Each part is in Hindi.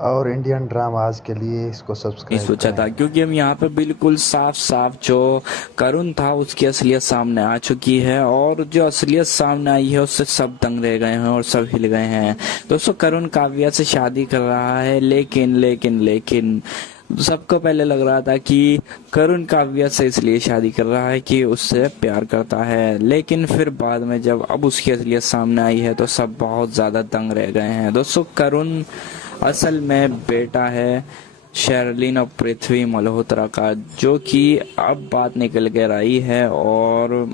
और इंडियन ड्रामाज के लिए इसको नहीं सब्सक्राइब सोचा करें। था, क्योंकि हम यहाँ पे बिल्कुल साफ साफ जो करुण था उसकी असलियत सामने आ चुकी है, और जो असलियत सामने आई है उससे सब दंग रह गए हैं और सब हिल गए हैं। दोस्तों, करुण काव्या से शादी कर रहा है, लेकिन सबको पहले लग रहा था कि करुण काव्या से इसलिए शादी कर रहा है कि उससे प्यार करता है, लेकिन फिर बाद में जब अब उसकी असलियत सामने आई है तो सब बहुत ज्यादा दंग रह गए हैं। दोस्तों, करुण असल में बेटा है शेरलिन और पृथ्वी मल्होत्रा का, जो कि अब बात निकल कर आई है। और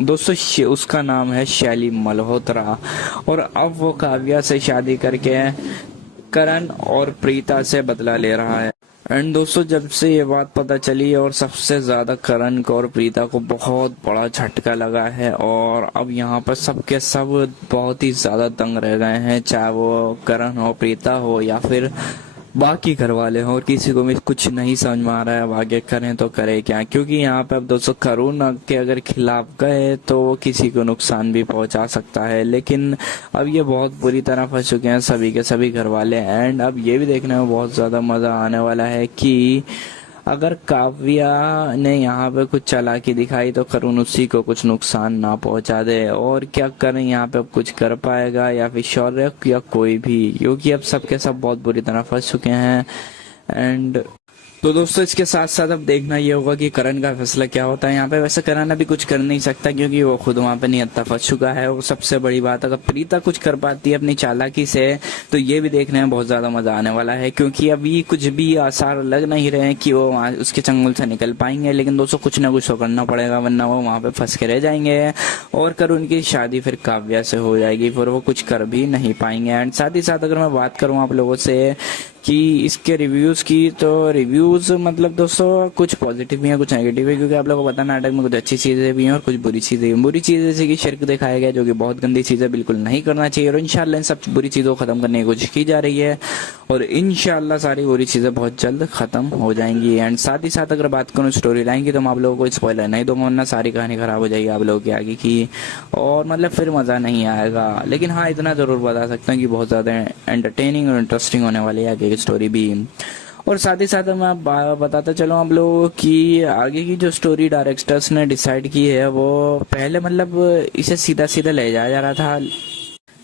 दोस्तों, उसका नाम है शैली मल्होत्रा, और अब वो काव्या से शादी करके करण और प्रीता से बदला ले रहा है। एंड दोस्तों, जब से ये बात पता चली और सबसे ज्यादा करण को और प्रीता को बहुत बड़ा झटका लगा है, और अब यहाँ पर सबके सब बहुत ही ज्यादा दंग रह गए हैं, चाहे वो करण हो, प्रीता हो, या फिर बाकी घर वाले हों। और किसी को भी कुछ नहीं समझ में आ रहा है अब आगे करें तो करें क्या, क्योंकि यहाँ पे अब दोस्तों करुण के अगर खिलाफ गए तो वो किसी को नुकसान भी पहुंचा सकता है। लेकिन अब ये बहुत बुरी तरह फंस चुके हैं सभी के सभी घर वाले। एंड अब ये भी देखने में बहुत ज्यादा मजा आने वाला है कि अगर काव्या ने यहाँ पे कुछ चालाकी दिखाई तो करुण उसी को कुछ नुकसान ना पहुंचा दे। और क्या करें यहाँ पे अब कुछ कर पाएगा या फिर शौर्य या कोई भी, क्योंकि अब सबके सब बहुत बुरी तरह फंस चुके हैं। एंड तो दोस्तों, इसके साथ साथ अब देखना ये होगा कि करण का फैसला क्या होता है यहाँ पे। वैसे करण अभी कुछ कर नहीं सकता क्योंकि वो खुद वहां पे निहत्था फंस चुका है। और सबसे बड़ी बात, अगर प्रीता कुछ कर पाती है अपनी चालाकी से तो ये भी देखने में बहुत ज्यादा मजा आने वाला है, क्योंकि अभी कुछ भी आसार लग नहीं रहे हैं कि वो वहाँ उसके चंगुल से निकल पाएंगे। लेकिन दोस्तों, कुछ ना कुछ तो करना पड़ेगा, वरना वो वहां पे फंस के रह जाएंगे और करण की शादी फिर काव्या से हो जाएगी, फिर वो कुछ कर भी नहीं पाएंगे। एंड साथ ही साथ अगर मैं बात करूँ आप लोगों से कि इसके रिव्यूज की, तो रिव्यूज मतलब दोस्तों कुछ पॉजिटिव भी है कुछ नेगेटिव है, क्योंकि आप लोगों को पता है नाटक में कुछ अच्छी चीजें भी हैं और कुछ बुरी चीजें भी। बुरी चीजें जैसे कि शिर्क दिखाया गया, जो कि बहुत गंदी चीजें, बिल्कुल नहीं करना चाहिए, और इंशाल्लाह इन सब बुरी चीजों को खत्म करने की कोशिश की जा रही है, और इंशाल्लाह सारी बुरी चीजें बहुत जल्द खत्म हो जाएंगी। एंड साथ ही साथ अगर बात करूँ स्टोरी लाइन की, तो मैं आप लोगों को स्पॉइलर नहीं दूंगा, वरना सारी कहानी खराब हो जाएगी आप लोगों की आगे की, और मतलब फिर मजा नहीं आएगा। लेकिन हाँ, इतना जरूर बता सकता हूँ कि बहुत ज्यादा एंटरटेनिंग और इंटरेस्टिंग होने वाली है आगे की स्टोरी भी। और साथ ही साथ मैं बताता चलूँ आप लोगों की आगे की जो स्टोरी डायरेक्टर्स ने डिसाइड की है, वो पहले मतलब इसे सीधा सीधा ले जाया जा रहा था,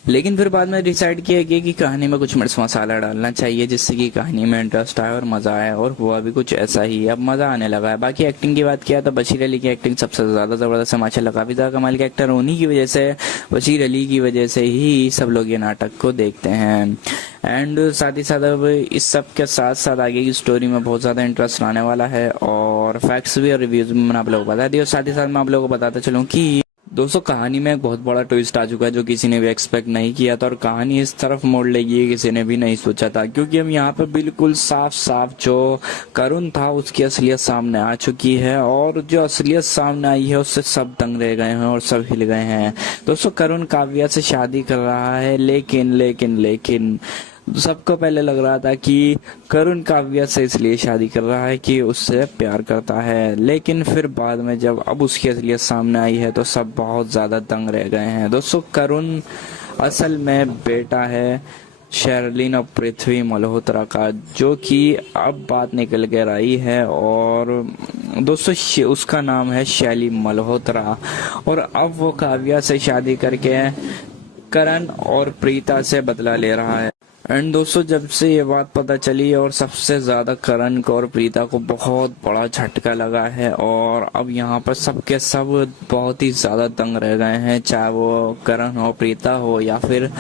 लेकिन फिर बाद में डिसाइड किया गया कि कहानी में कुछ मिर्च मसाला डालना चाहिए जिससे कि कहानी में इंटरेस्ट आए और मजा आए, और हुआ भी कुछ ऐसा ही, अब मजा आने लगा है। बाकी एक्टिंग की बात किया तो बशीर अली की एक्टिंग सबसे ज्यादा जबरदस्त है माशाल्लाह, काफी ज्यादा कमाल के एक्टर उन्हीं की वजह से, बशीर अली की वजह से ही सब लोग ये नाटक को देखते हैं। एंड साथ ही साथ अब इस सब के साथ साथ आगे की स्टोरी में बहुत ज्यादा इंटरेस्ट आने वाला है, और फैक्ट्स भी और रिव्यूज भी मैंने आप लोगों को बता दिया। और साथ ही साथ मैं आप लोगों को बताता चलूँ कि दोस्तों, कहानी में एक बहुत बड़ा ट्विस्ट आ चुका है जो किसी ने भी एक्सपेक्ट नहीं किया था, और कहानी इस तरफ मोड़ लेगी ये किसी ने भी नहीं सोचा था, क्योंकि हम यहाँ पे बिल्कुल साफ साफ जो करुण था उसकी असलियत सामने आ चुकी है, और जो असलियत सामने आई है उससे सब दंग रह गए हैं और सब हिल गए हैं। दोस्तों, करुण काव्या से शादी कर रहा है, लेकिन सबको पहले लग रहा था कि करुण काव्या से इसलिए शादी कर रहा है कि उससे प्यार करता है, लेकिन फिर बाद में जब अब उसकी असलियत सामने आई है तो सब बहुत ज्यादा दंग रह गए हैं। दोस्तों, करुण असल में बेटा है शेरलिन और पृथ्वी मल्होत्रा का, जो कि अब बात निकल कर आई है। और दोस्तों, उसका नाम है शैली मल्होत्रा, और अब वो काव्या से शादी करके करण और प्रीता से बदला ले रहा है। एंड दोस्तों, जब से ये बात पता चली और सबसे ज्यादा करण को और प्रीता को बहुत बड़ा झटका लगा है, और अब यहाँ पर सबके सब बहुत ही ज्यादा दंग रह गए हैं, चाहे वो करण हो, प्रीता हो, या फिर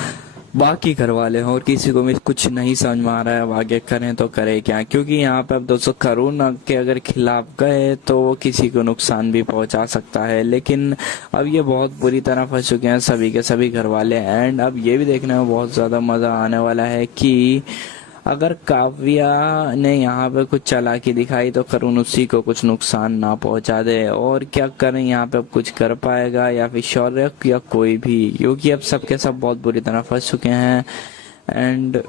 बाकी घर वाले हों। और किसी को भी कुछ नहीं समझ में आ रहा है अब आगे करें तो करें क्या, क्योंकि यहाँ पे अब दोस्तों करुण के अगर खिलाफ गए तो वो किसी को नुकसान भी पहुंचा सकता है। लेकिन अब ये बहुत बुरी तरह फंस चुके हैं सभी के सभी घर वाले। एंड अब ये भी देखने में बहुत ज्यादा मजा आने वाला है कि अगर काव्या ने यहाँ पे कुछ चालाकी दिखाई तो करुण उसी को कुछ नुकसान ना पहुंचा दे। और क्या करें यहाँ पे अब कुछ कर पाएगा या फिर शौर्य या कोई भी, क्योंकि अब सबके सब बहुत बुरी तरह फंस चुके हैं। एंड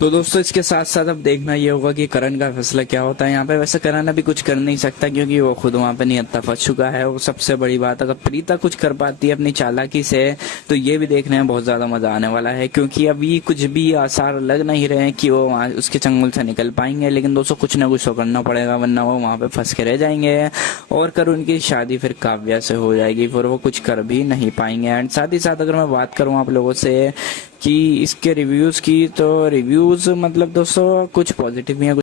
तो दोस्तों इसके साथ साथ अब देखना ये होगा कि करण का फैसला क्या होता है यहाँ पे। वैसे करण अभी कुछ कर नहीं सकता क्योंकि वो खुद वहां पे निहत्था फंस चुका है। वो सबसे बड़ी बात, अगर प्रीता कुछ कर पाती है अपनी चालाकी से तो ये भी देखने में बहुत ज्यादा मजा आने वाला है, क्योंकि अभी कुछ भी आसार लग नहीं रहे हैं कि वो वहाँ उसके चंगुल से निकल पाएंगे। लेकिन दोस्तों कुछ ना कुछ तो करना पड़ेगा, वरना वो वहां पे फंस के रह जाएंगे और करण की शादी फिर काव्या से हो जाएगी, फिर वो कुछ कर भी नहीं पाएंगे। एंड साथ ही साथ अगर मैं बात करूँ आप लोगों से कि इसके रिव्यूज की, तो रिव्यूज मतलब दोस्तों कुछ पॉजिटिव भी है